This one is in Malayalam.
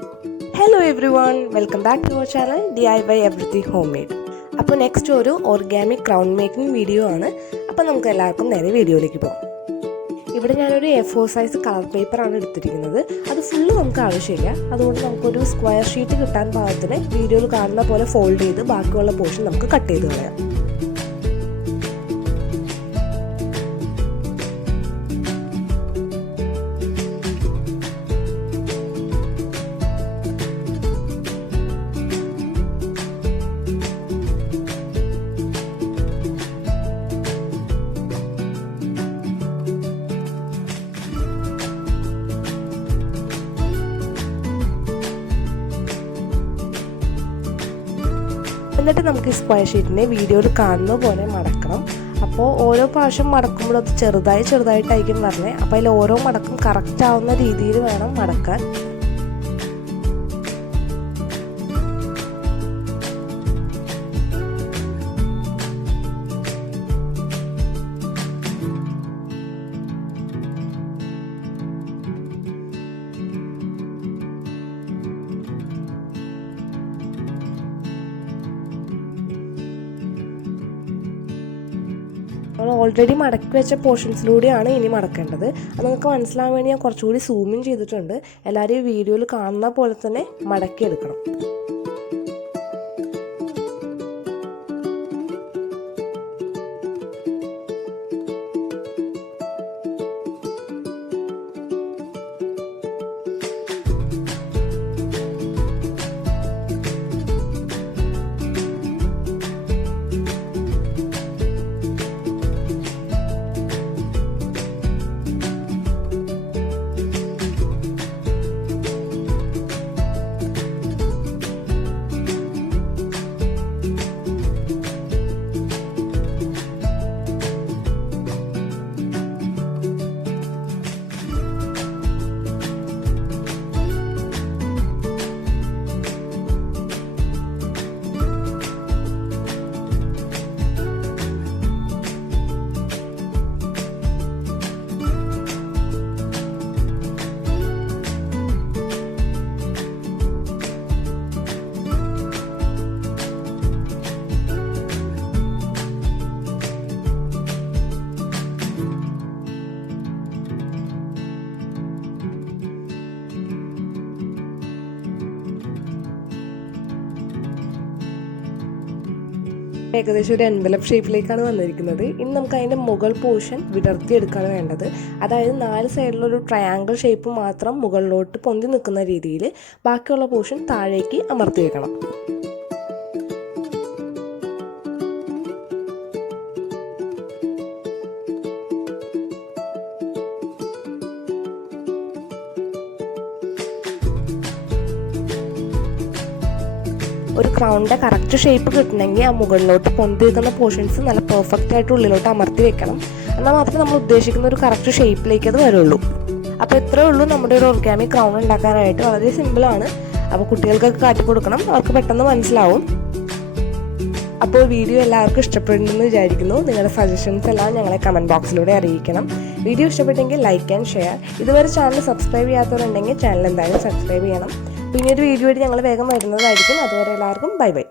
Hello everyone, welcome back to our channel DIY Everything Homemade. അപ്പോൾ നെക്സ്റ്റ് ഒരു ഓർഗാമി ക്രൗൺ മേക്കിംഗ് വീഡിയോ ആണ്. അപ്പോൾ നമുക്ക് എല്ലാവർക്കും നേരെ വീഡിയോയിലേക്ക് പോകാം. ഇവിടെ ഞാനൊരു A4 സൈസ് കളർ പേപ്പറാണ് എടുത്തിരിക്കുന്നത്. അത് ഫുള്ള് നമുക്ക് ആവശ്യമില്ല. അതുകൊണ്ട് നമുക്കൊരു സ്ക്വയർ ഷീറ്റ് കിട്ടാൻ പാകത്തിന് വീഡിയോയിൽ കാണുന്ന പോലെ ഫോൾഡ് ചെയ്ത് ബാക്കിയുള്ള പോർഷൻ നമുക്ക് കട്ട് ചെയ്ത് കളയാം. എന്നിട്ട് നമുക്ക് ഈ സ്ക്വയർ ഷീറ്റിനെ വീഡിയോയിൽ കാണുന്ന പോലെ മടക്കണം. അപ്പോൾ ഓരോ പ്രാവശ്യം മടക്കുമ്പോൾ അത് ചെറുതായിട്ടായിരിക്കും പറഞ്ഞത്. അപ്പോൾ അതിൽ ഓരോ മടക്കും കറക്റ്റ് ആവുന്ന രീതിയിൽ വേണം മടക്കാൻ. നമ്മൾ ഓൾറെഡി മടക്കി വെച്ച പോർഷൻസിലൂടെയാണ് ഇനി മടക്കേണ്ടത്. അത് നിങ്ങൾക്ക് മനസ്സിലാവാൻ വേണ്ടി ഞാൻ കുറച്ചുകൂടി സൂമിൻ ചെയ്തിട്ടുണ്ട്. എല്ലാവരും ഈ വീഡിയോയിൽ കാണുന്ന പോലെ തന്നെ മടക്കിയെടുക്കണം. ഏകദേശം ഒരു എൻവലപ്പ് ഷേപ്പിലേക്കാണ് വന്നിരിക്കുന്നത്. ഇനി നമുക്ക് അതിൻ്റെ മുകൾ പോർഷൻ വിടർത്തിയെടുക്കാണ് വേണ്ടത്. അതായത് 4 സൈഡിലൊരു ട്രയാങ്കിൾ ഷേപ്പ് മാത്രം മുകളിലോട്ട് പൊന്തി നിൽക്കുന്ന രീതിയിൽ ബാക്കിയുള്ള പോർഷൻ താഴേക്ക് അമർത്തി വെക്കണം. ഒരു ക്രൗണിൻ്റെ കറക്റ്റ് ഷേപ്പ് കിട്ടണമെങ്കിൽ ആ മുകളിലോട്ട് പൊന്തി വെക്കുന്ന പോർഷൻസ് നല്ല പെർഫെക്റ്റ് ആയിട്ട് ഉള്ളിലോട്ട് അമർത്തി വെക്കണം. എന്നാൽ മാത്രമേ നമ്മൾ ഉദ്ദേശിക്കുന്ന ഒരു കറക്റ്റ് ഷേപ്പിലേക്ക് അത് വരുള്ളൂ. അപ്പോൾ ഇത്രയേ ഉള്ളൂ നമ്മുടെ ഒരു ഓർഗാമി ക്രൗൺ ഉണ്ടാക്കാനായിട്ട്. വളരെ സിമ്പിളാണ്. അപ്പോൾ കുട്ടികൾക്കൊക്കെ കാട്ടി കൊടുക്കണം, അവർക്ക് പെട്ടെന്ന് മനസ്സിലാവും. അപ്പോൾ വീഡിയോ എല്ലാവർക്കും ഇഷ്ടപ്പെടുന്നെന്ന് വിചാരിക്കുന്നു. നിങ്ങളുടെ സജഷൻസ് എല്ലാം ഞങ്ങളെ കമൻറ്റ് ബോക്സിലൂടെ അറിയിക്കണം. വീഡിയോ ഇഷ്ടപ്പെട്ടെങ്കിൽ ലൈക്ക് ആൻഡ് ഷെയർ. ഇതുവരെ ചാനൽ സബ്സ്ക്രൈബ് ചെയ്യാത്തവരുണ്ടെങ്കിൽ ചാനൽ എന്തായാലും സബ്സ്ക്രൈബ് ചെയ്യണം. പിന്നെ ഒരു വീഡിയോ ആയിട്ട് ഞങ്ങൾ വേഗം വരുന്നതായിരിക്കും. അതുവരെ എല്ലാവർക്കും ബൈ ബൈ.